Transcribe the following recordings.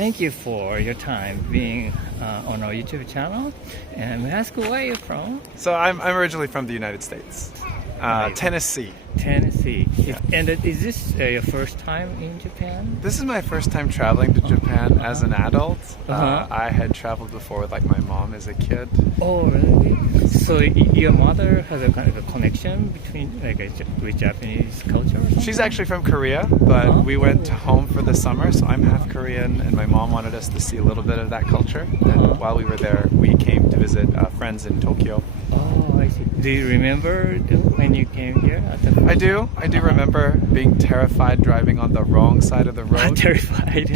thank you for your time being on our YouTube channel. And may I ask where you're from? So I'm originally from the United States, Tennessee. Tennessee. Yeah. And is this your first time in Japan? This is my first time traveling to Japan as an adult. Uh-huh. I had traveled before with my mom as a kid. Oh, really? So your mother has a kind of a connection between with Japanese culture? Or something? She's actually from Korea, but Uh-huh. we went home for the summer, so I'm half Korean, and my mom wanted us to see a little bit of that culture. Uh-huh. And while we were there, we came to visit friends in Tokyo. Oh, I see. Do you remember when you came here? I do remember being terrified driving on the wrong side of the road. Terrified.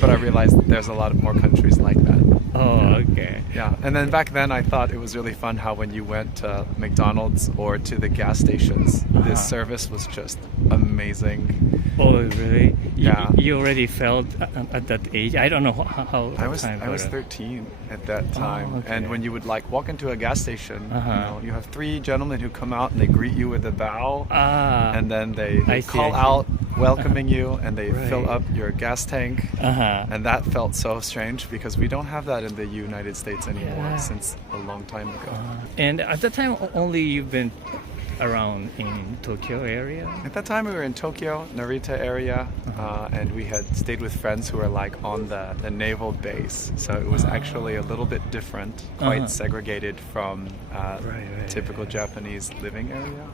But I realized that there's a lot more countries like that. Oh, okay. Yeah, and then back then I thought it was really fun how when you went to McDonald's or to the gas stations, this service was just amazing. Oh, really? Yeah. You already felt at that age? I don't know how I was time 13 at that time, okay. and when you would like walk into a gas station, Uh-huh. you have three gentlemen who come out and they greet you with a bow, and then they I see, call I see. out welcoming you, and they fill Right. up your gas tank. And that felt so strange because we don't have that in the United States anymore Yeah. since a long time ago. And at that time, only you've been around in Tokyo area? At that time we were in Tokyo, Narita area, and we had stayed with friends who were like on the naval base. So it was actually a little bit different, quite segregated from typical Japanese living area.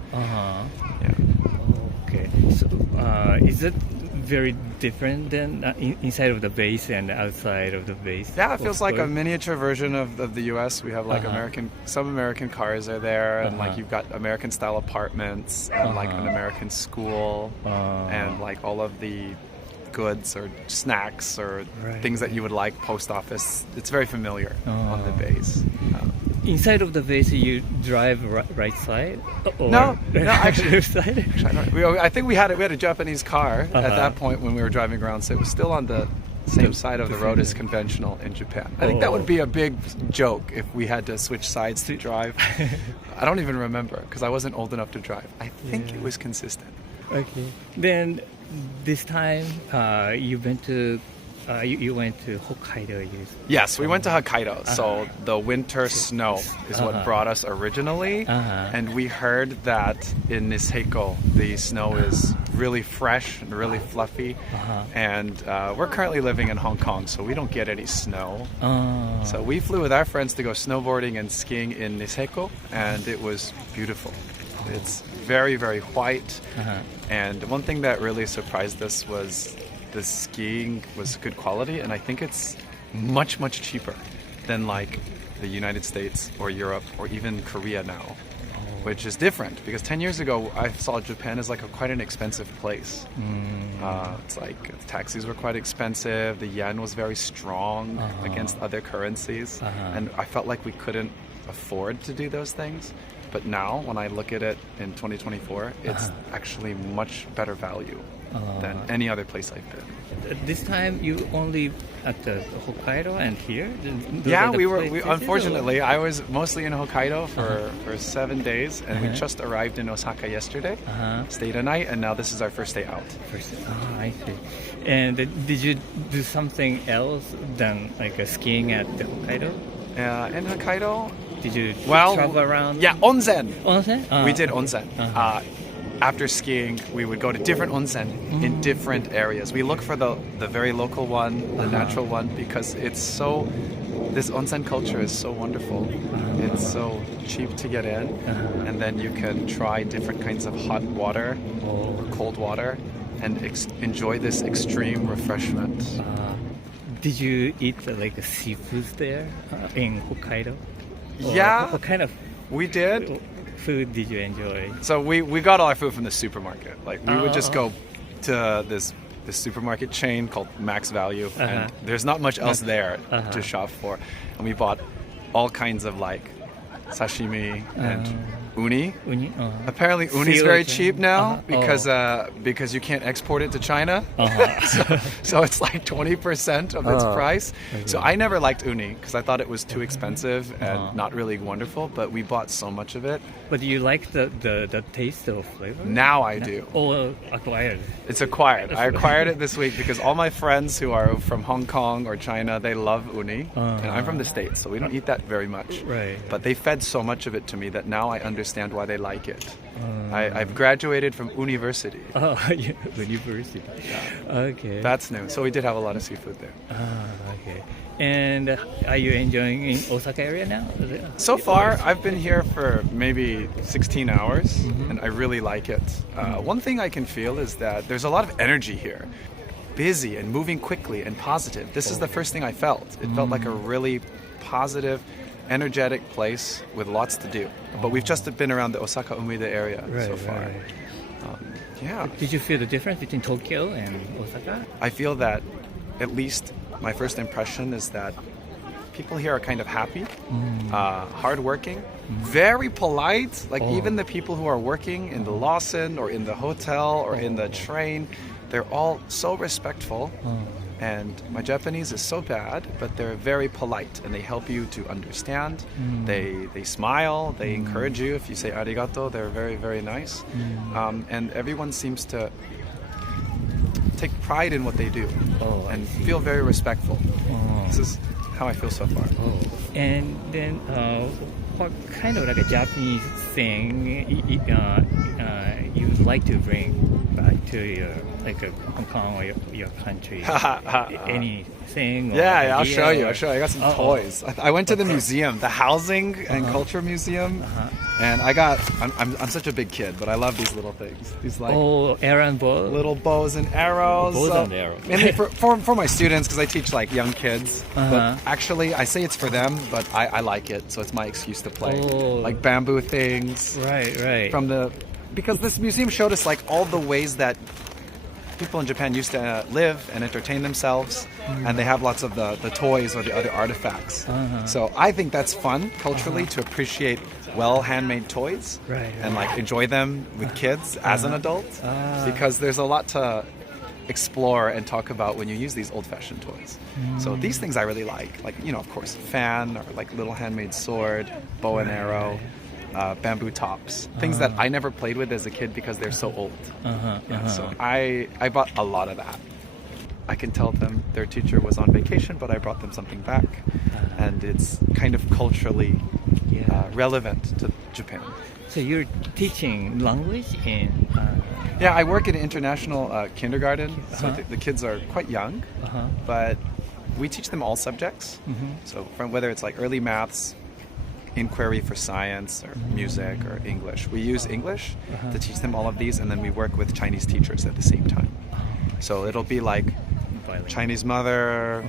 Yeah. Okay. So is it very different than inside of the base and outside of the base? Yeah, it feels like a course? miniature version of the U.S. We have like some American cars are there, and like you've got American style apartments, and like an American school, and like all of the goods or snacks or things that you would like, post office. It's very familiar on the base. Inside of the base, you drive right side? Or No, actually, left side? I think we had a Japanese car at that point when we were driving around, so it was still on the same side of the road as conventional in Japan. I think that would be a big joke if we had to switch sides to drive. I don't even remember because I wasn't old enough to drive. I think it was consistent. Okay. Then this time you went to Hokkaido. Yes, we went to Hokkaido. So the winter snow is what brought us originally. And we heard that in Niseko, the snow is really fresh and really fluffy. And we're currently living in Hong Kong, so we don't get any snow. So we flew with our friends to go snowboarding and skiing in Niseko, and it was beautiful. It's very, very white. And one thing that really surprised us was the skiing was good quality, and I think it's much, much cheaper than like the United States or Europe or even Korea now, which is different because 10 years ago I saw Japan as like quite an expensive place. It's like taxis were quite expensive, the yen was very strong against other currencies, and I felt like we couldn't afford to do those things. But now, when I look at it in 2024, it's actually much better value than any other place I've been. This time you only at the Hokkaido and here? Yeah, we unfortunately, I was mostly in Hokkaido for 7 days, and we just arrived in Osaka yesterday, stayed a night, and now this is our first day out. I see. And did you do something else than like skiing at the Hokkaido? In Hokkaido, did you travel around? Yeah, onsen. Onsen? We did onsen. After skiing, we would go to different onsen in different areas. We look for the very local one, the natural one, because this onsen culture is so wonderful. It's so cheap to get in, and then you can try different kinds of hot water or cold water and enjoy this extreme refreshment. Did you eat like seafoods there in Hokkaido? Yeah. What kind of we did. Food did you enjoy? So we got all our food from the supermarket. Like we would just go to this supermarket chain called Max Value, and there's not much else there to shop for. And we bought all kinds of like sashimi and uni. Uni? Apparently, uni is very cheap now because you can't export it to China. So it's like 20% of its price. So I never liked uni because I thought it was too expensive and not really wonderful. But we bought so much of it. But do you like the taste of flavor? Now I do. Or acquired? It's acquired. I acquired it this week because all my friends who are from Hong Kong or China, they love uni. And I'm from the States, so we don't eat that very much. Right. But they fed so much of it to me that now I understand why they like it. I've graduated from university. Oh, university. Okay. That's new. So we did have a lot of seafood there. Okay. And are you enjoying in Osaka area now? So far, I've been here for maybe 16 hours, and I really like it. One thing I can feel is that there's a lot of energy here. Busy and moving quickly and positive. This is the first thing I felt. It felt like a really positive, energetic place with lots to do. But we've just been around the Osaka Umida area so far. Right. Yeah. Did you feel the difference between Tokyo and Osaka? I feel that at least my first impression is that people here are kind of happy, hardworking, very polite. Like even the people who are working in the Lawson or in the hotel or in the train, they're all so respectful. And my Japanese is so bad, but they're very polite and they help you to understand. They smile, they encourage you. If you say arigato, they're very, very nice. And everyone seems to take pride in what they do and feel very respectful. This is how I feel so far. And then what kind of like a Japanese thing you would like to bring back to your Hong Kong or your country? Anything? Yeah, I'll show you. I got some toys. I went to the museum, the Housing and Culture Museum, and I'm such a big kid, but I love these little things. These like arrow and bow? Little bows and arrows. Bows and arrows. Mainly for my students because I teach like young kids. But actually, I say it's for them, but I like it, so it's my excuse to play. Like bamboo things. Right. Because this museum showed us like all the ways that people in Japan used to live and entertain themselves, and they have lots of the toys or the other artifacts. So I think that's fun culturally to appreciate handmade toys and like enjoy them with kids as an adult, because there's a lot to explore and talk about when you use these old-fashioned toys. So these things I really like, of course, fan or like little handmade sword, bow and arrow. Bamboo tops, things that I never played with as a kid because they're so old. So I bought a lot of that. I can tell them their teacher was on vacation, but I brought them something back, and it's kind of culturally relevant to Japan. So you're teaching language in? Yeah, I work in an international kindergarten, so the kids are quite young, but we teach them all subjects. So from whether it's like early maths, inquiry for science or music or English. We use English to teach them all of these, and then we work with Chinese teachers at the same time. So it'll be like Chinese mother,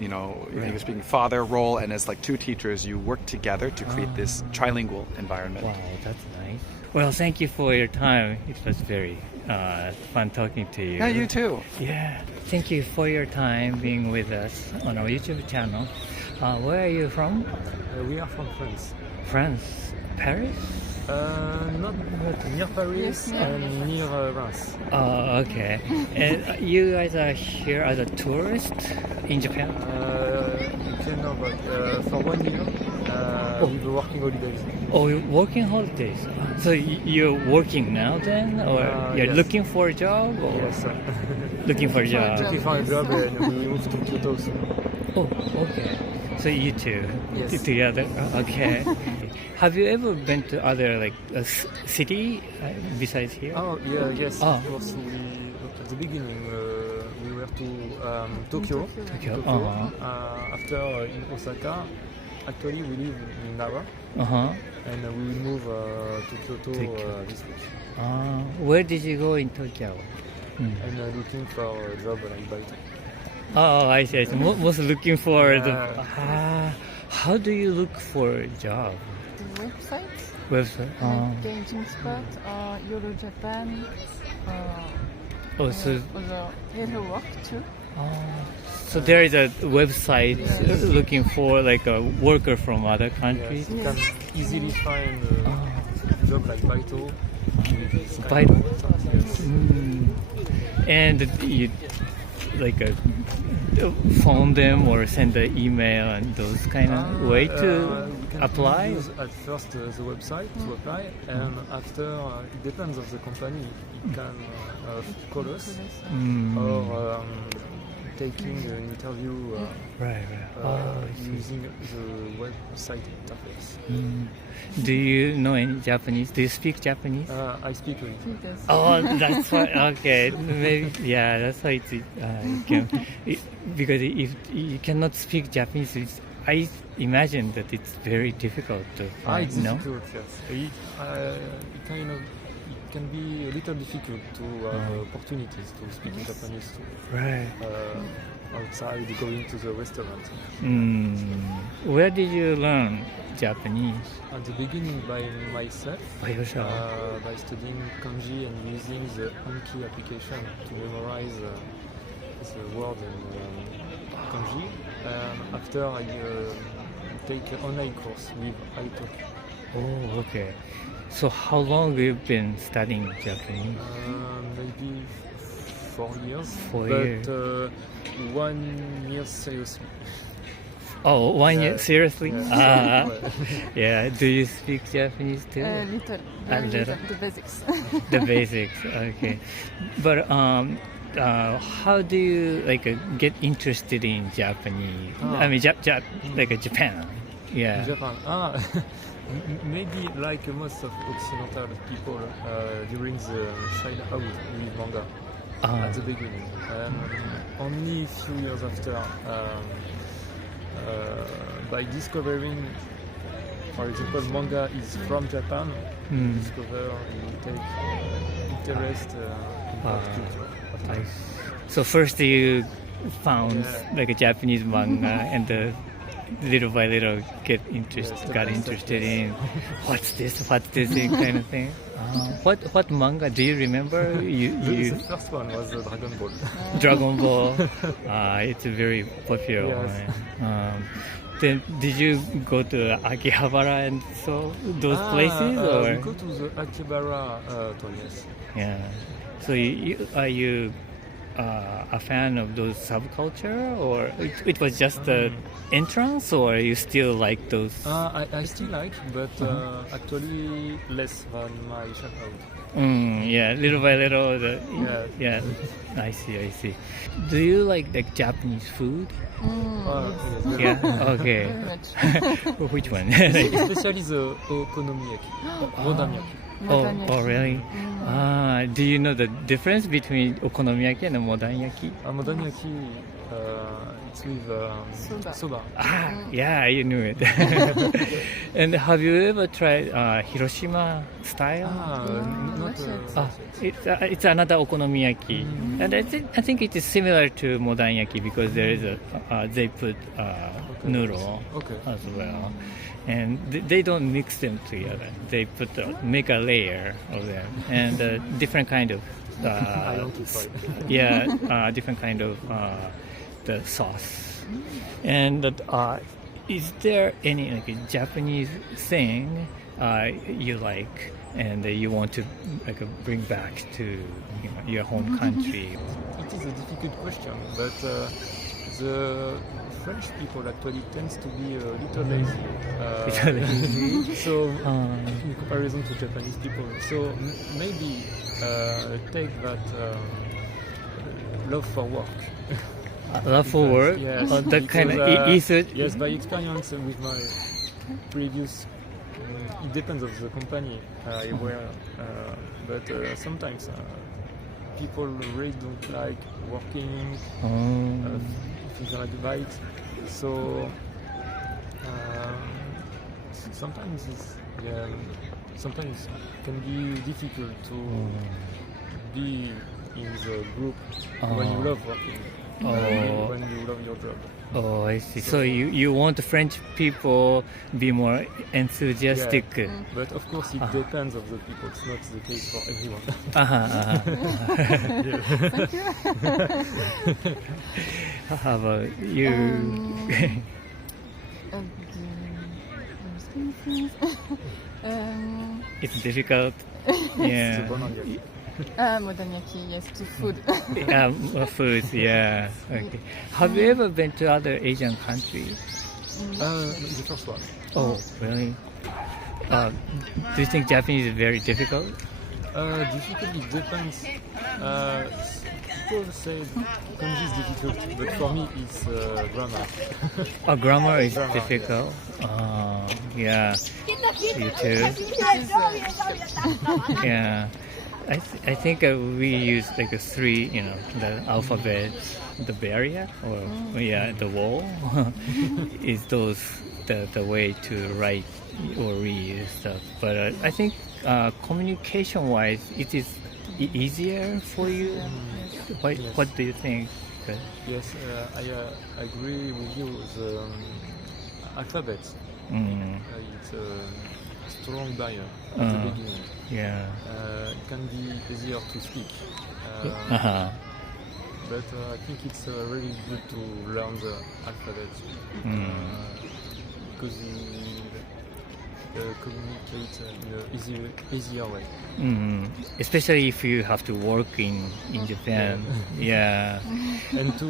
English-speaking father role, and as like two teachers, you work together to create this trilingual environment. Wow, that's nice. Well, thank you for your time. It was very fun talking to you. Yeah, you too. Yeah. Thank you for your time being with us on our YouTube channel. Where are you from? We are from France. France? Paris? Not near Paris and near Reims. Oh, okay. And you guys are here as a tourist in Japan? No, but for 1 year with working holidays. Oh, working holidays. So you're working now then? Or you're yes. looking for a job? Or Yes. looking for a job? Looking for a job and we moved to Kyoto soon. Oh, okay. So you two Yes. together? Okay. Have you ever been to other city besides here? Oh, yeah, yes. Oh. Of course, at the beginning we were to Tokyo. Tokyo. After in Osaka, actually we live in Nara. And we will move to Kyoto this week. Where did you go in Tokyo? And looking for a job like Baito. Oh, I see. Most looking for how do you look for a job? Website? Gauging Spot, Euro Japan, Oh, so other work too. so there is a website looking for like a worker from other countries. Yes, you can easily find job like Baito. Baito? Yes. And you like phone them or send an email and those kind of way to we can apply? use at first the website to apply, and after it depends of the company. It can call us or taking an interview Right. using the website interface. Do you know any Japanese? Do you speak Japanese? I speak a little. He does. Oh, that's why. Okay, maybe that's why it's you can, because if you cannot speak Japanese, I imagine that it's very difficult to find. It's difficult. Yes, it can be a little difficult to have opportunities to speak Japanese too. Right. Outside going to the restaurant. Where did you learn Japanese? At the beginning by myself, By yourself. by studying kanji and using the Anki application to memorize the word in kanji. After I take an online course with Italki. Oh, okay. So how long have you been studying Japanese? Maybe 4 years. 4 but, years. 1 year seriously. Oh, 1 year? Seriously? Yeah. Yeah. Do you speak Japanese too? Little. A Very little. little. The basics. The basics. Okay. But how do you get interested in Japanese? I mean, like Japan. Yeah. Japan. Maybe like most of Occidental people during the childhood with manga at the beginning. Only a few years after, by discovering, for example, manga is from Japan, you discover, you take interest in that culture. So first you found like a Japanese manga and little by little got interested in what's this kind of thing. What manga do you remember? The first one was Dragon Ball. Dragon Ball. It's a very popular one. Then did you go to Akihabara and those places? Or? We go to the Akihabara yes. Yeah. So are you a fan of those subculture, or it was just the entrance, or you still like those? I still like, but actually less than my childhood. Yeah, little by little. Yeah. I see. Do you like Japanese food? Yes. Yeah. Okay. Very much. Which one? Especially the okonomiyaki, modanyaki. Oh, really? Do you know the difference between okonomiyaki and modanyaki? Modanyaki, it's with soba. Yeah, you knew it. And have you ever tried Hiroshima style? Not It's another okonomiyaki, and I think it is similar to modanyaki because there is they put noodle as well, and they don't mix them together. They make a layer of them and different kind of different kind of the sauce. And is there any Japanese thing you like and you want to bring back to your home country? It is a difficult question, but the French people actually tends to be a little lazy. So in comparison to Japanese people, so maybe take that love for work. Love for work? Yes. That kind of easy. Yes, by experience with my previous, it depends of the company where, but sometimes people really don't like working, things like that. So sometimes sometimes it can be difficult to be in the group when you love working. When you love your job. Oh, I see. So you want the French people be more enthusiastic? Yeah. But of course it depends of the people. It's not the case for everyone. How about you? It's difficult. Yeah. Modanyaki, yes, to food. Foods, yeah. Okay. Have you ever been to other Asian countries? The first one. Oh, really? Do you think Japanese is very difficult? Difficult, it depends. People say kanji is difficult, but for me it's grammar. Oh, grammar is Grammar, difficult. Yeah. You too. Yeah. I think we use like a three, the alphabet, the barrier, or the wall is the way to write or read stuff. But I think communication-wise, it is easier for you. What do you think? Yes, I agree with you. The alphabet, it's a strong barrier at the beginning. Yeah. It can be easier to speak. But I think it's really good to learn the alphabet because you communicate in an easier way. Especially if you have to work in Japan. Yeah. And to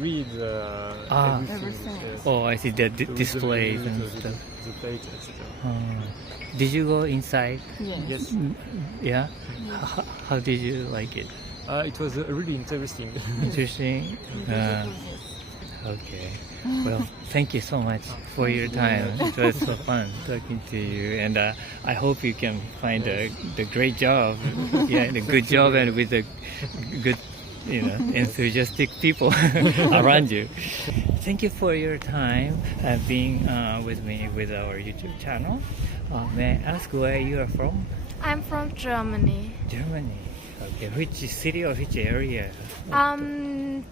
read everything. Yes. Oh, I see the To read the displays menu, and the stuff. page, etc. Did you go inside? Yes. Yeah. How did you like it? It was really interesting. Interesting. Okay. Well, thank you so much for your time. It was so fun talking to you, and I hope you can find the great job. Yeah, the good job, and with the good, enthusiastic people around you. Thank you for your time being with me with our YouTube channel. May I ask where you are from? I'm from Germany. Germany. Okay. Which city or which area?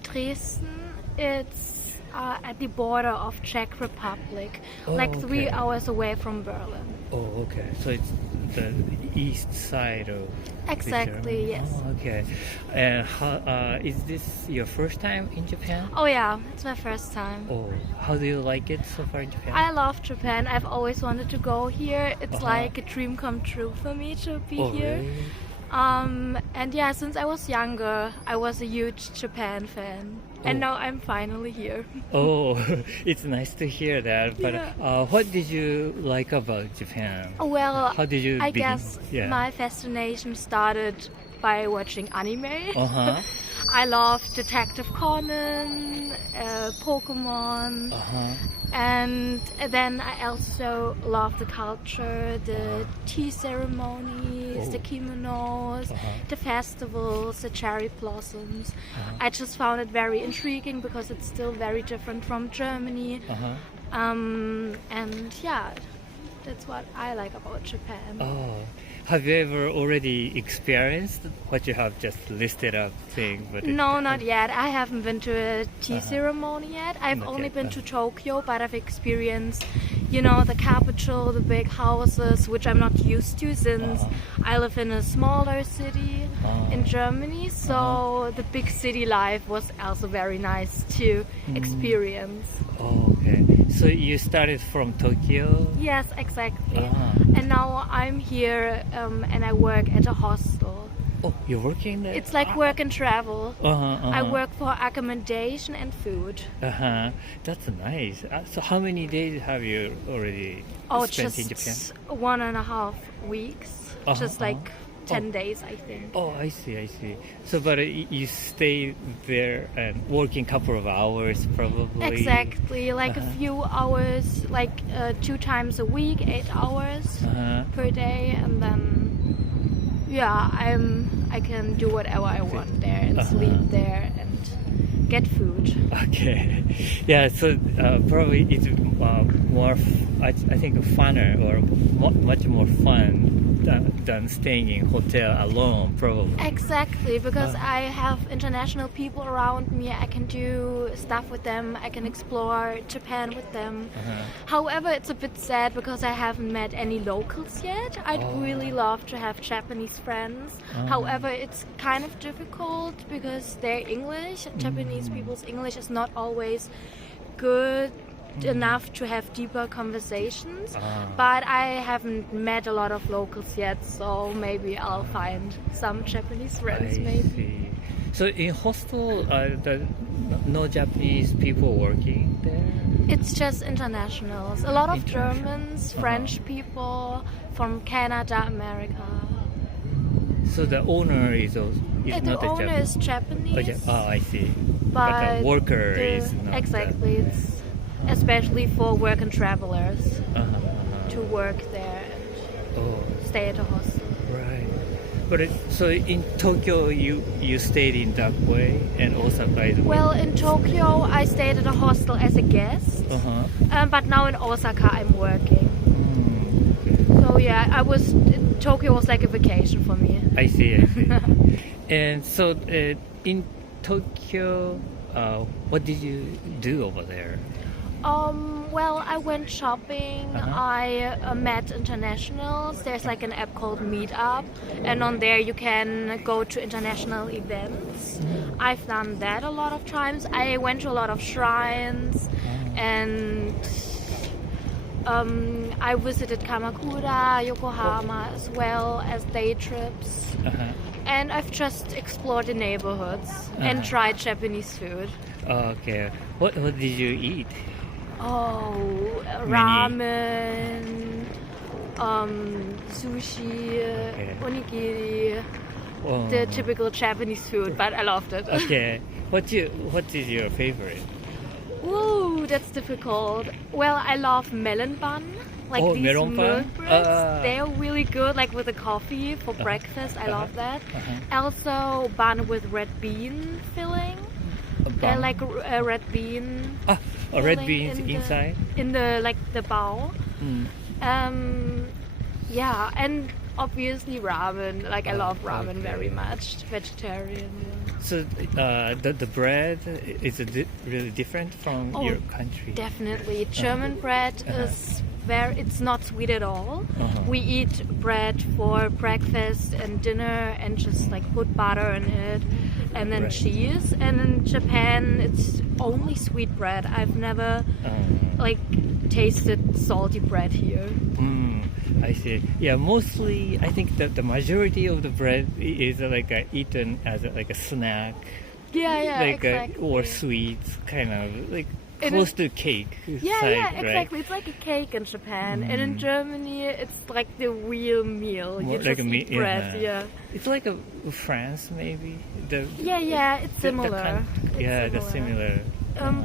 Dresden. It's at the border of Czech Republic, like 3 okay. hours away from Berlin. Oh, okay. So it's the east side of Exactly, Germany. yes. Oh, okay. And how is this your first time in Japan? Oh yeah, it's my first time. Oh, how do you like it so far in Japan? I love Japan. I've always wanted to go here. It's like a dream come true for me to be here. Really? And yeah, since I was younger, I was a huge Japan fan. And now I'm finally here. Oh, it's nice to hear that. But what did you like about Japan? Well, How did you I begin? guess Yeah. my fascination started by watching anime. Uh-huh. I love Detective Conan, Pokemon, and then I also love the culture, the tea ceremonies, the kimonos, the festivals, the cherry blossoms. I just found it very intriguing because it's still very different from Germany. And yeah, that's what I like about Japan. Oh. Have you ever already experienced what you have just listed up thing? But No, not yet. I haven't been to a tea ceremony yet. I've only been to Tokyo, but I've experienced, the capital, the big houses, which I'm not used to since I live in a smaller city in Germany. So the big city life was also very nice to experience. Oh, okay. So you started from Tokyo? Yes, exactly. And now I'm here and I work at a hostel. Oh, you're working there? It's like work and travel. I work for accommodation and food. That's nice. So how many days have you already spent in Japan? Just 1.5 weeks. Just like 10 days, I think. Oh, I see. So, but you stay there and working couple of hours probably? Exactly, like a few hours, like 2 times a week, 8 hours per day, and then I can do whatever I want there and sleep there and get food. Okay. Yeah, so probably it's more, I think, funner or much more fun than staying in hotel alone, probably. Exactly, because I have international people around me. I can do stuff with them. I can explore Japan with them. However, it's a bit sad because I haven't met any locals yet. I'd really love to have Japanese friends. However, it's kind of difficult because their English, Japanese people's English, is not always good enough to have deeper conversations. But I haven't met a lot of locals yet, so maybe I'll find some Japanese friends. I Maybe. see. So in hostel, no Japanese people working there? It's just internationals. A lot of International. Germans, French people from Canada, America. So the owner is also The not a owner Japanese. is Japanese. I see. But the worker the- is not. exactly. It's especially for work and travelers to work there and Oh, stay at a hostel. right. But so in Tokyo, you stayed in that way, and Osaka is. Well, in Tokyo, I stayed at a hostel as a guest, but now in Osaka, I'm working. So yeah, Tokyo was like a vacation for me. I see. And so in Tokyo, what did you do over there? Well, I went shopping. I met internationals. There's like an app called Meetup, and on there you can go to international events. I've done that a lot of times. I went to a lot of shrines, and I visited Kamakura, Yokohama, as well as day trips. And I've just explored the neighborhoods and tried Japanese food. Okay. What did you eat? Oh, ramen, sushi, onigiri, the typical Japanese food, but I loved it. Okay. What is your favorite? Ooh, that's difficult. Well, I love melon bun. Like these melon bun? milk breads. They're really good, like with the coffee for breakfast. I love that. Also, bun with red bean filling. They're like a red bean. Red beans inside? In the bao. Yeah, and obviously ramen. Like I love ramen very much. Vegetarian. So the bread is really different from your country? Definitely. German bread is it's not sweet at all. We eat bread for breakfast and dinner and just like put butter in it and then cheese. And in Japan it's only sweet bread. I've never like tasted salty bread here. I see. Yeah, mostly I think that the majority of the bread is like eaten as like a snack. Yeah, like exactly. Or sweets, kind of like close to cake. Yeah, Right? exactly. It's like a cake in Japan, and in Germany, it's like the real meal. More You just eat bread. Yeah. It's like a France, maybe. It's similar. The similar.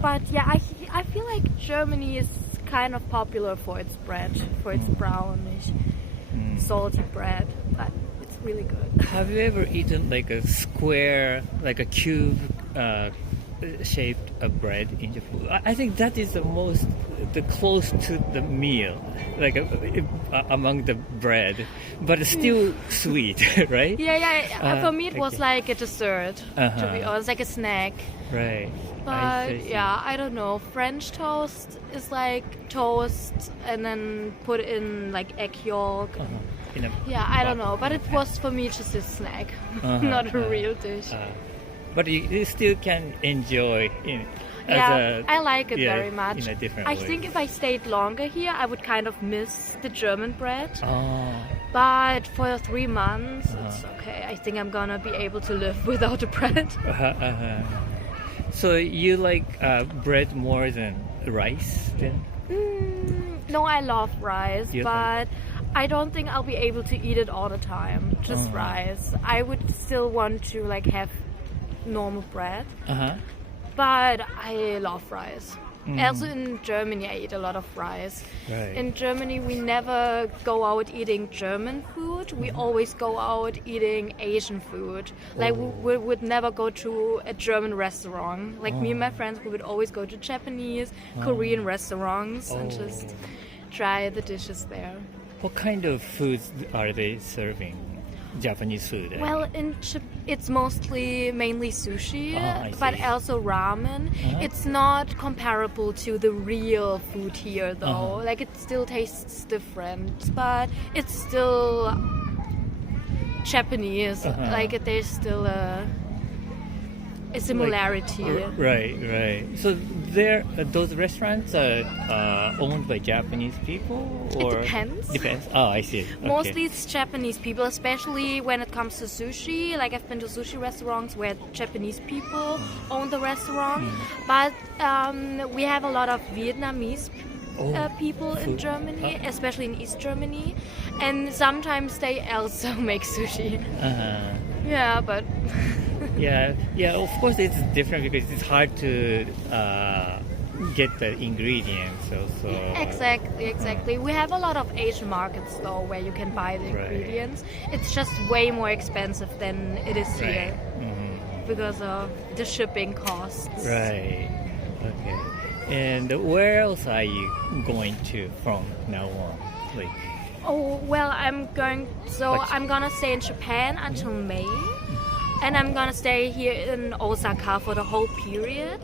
But yeah, I feel like Germany is kind of popular for its bread, for its brownish, salty bread. But it's really good. Have you ever eaten like a square, like a cube shaped bread in Japan? I think that is the close to the meal, like among the bread, but still sweet, right? Yeah. For me, it was like a dessert, to be honest, like a snack. Right. But yeah, I don't know. French toast is like toast and then put in like egg yolk. I don't know. But it was for me just a snack, not a real dish. But you still can enjoy it. I like it very much. In a different I way. think if I stayed longer here, I would kind of miss the German bread. But for 3 months, it's okay. I think I'm gonna be able to live without the bread. So you like bread more than rice then? No, I love rice, You but I don't think I'll be able to eat it all the time. Just rice. I would still want to like have normal bread. But I love rice. Also in Germany, I eat a lot of rice. Right. In Germany, we never go out eating German food. We always go out eating Asian food. Like we would never go to a German restaurant. Like me and my friends, we would always go to Japanese, Korean restaurants and just try the dishes there. What kind of foods are they serving? Japanese food. Well, it's mainly sushi, but also ramen. It's not comparable to the real food here, though. Like it still tastes different, but it's still Japanese. Like there's still a similarity. Right. So those restaurants are owned by Japanese people, or It depends. Depends. Oh, I see. Okay. Mostly it's Japanese people, especially when it comes to sushi. Like I've been to sushi restaurants where Japanese people own the restaurant, but we have a lot of Vietnamese people in Germany, especially in East Germany, and sometimes they also make sushi. Yeah, but Yeah. Of course, it's different because it's hard to get the ingredients also. Exactly. We have a lot of Asian markets though where you can buy the ingredients. It's just way more expensive than it is here because of the shipping costs. Right. Okay. And where else are you going to from now on? Like, Oh well, I'm gonna stay in Japan until May. And I'm gonna stay here in Osaka for the whole period.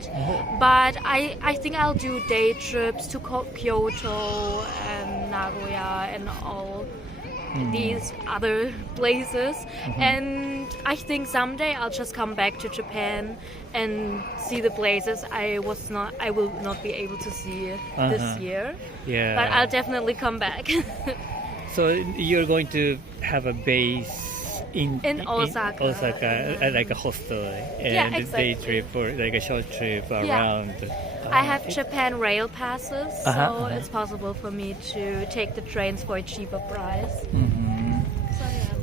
But I think I'll do day trips to Kyoto and Nagoya and all these other places. And I think someday I'll just come back to Japan and see the places I will not be able to see this year. Yeah. But I'll definitely come back. So you're going to have a base in Osaka. Like a hostel, and a day trip or like a short trip around. I have Japan rail passes, so it's possible for me to take the trains for a cheaper price.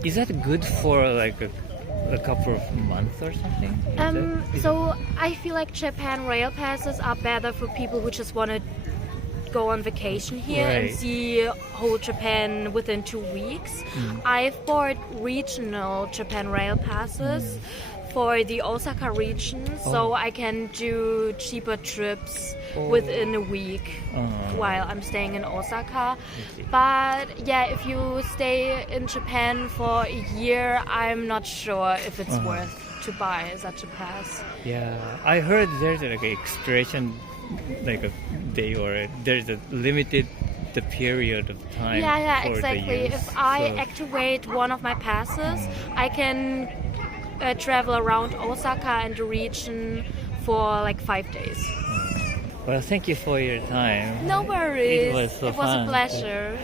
Is that good for like a couple of months or something? So I feel like Japan rail passes are better for people who just want to go on vacation here and see whole Japan within 2 weeks. I've bought regional Japan rail passes for the Osaka region, so I can do cheaper trips within a week while I'm staying in Osaka. But yeah, if you stay in Japan for a year, I'm not sure if it's worth to buy such a pass. Yeah, I heard there's like an expiration, like a day, or there's a limited the period of time. Yeah, for exactly. The use. If I activate one of my passes, I can travel around Osaka and the region for like 5 days. Well, thank you for your time. No worries. It was so It was fun. a pleasure.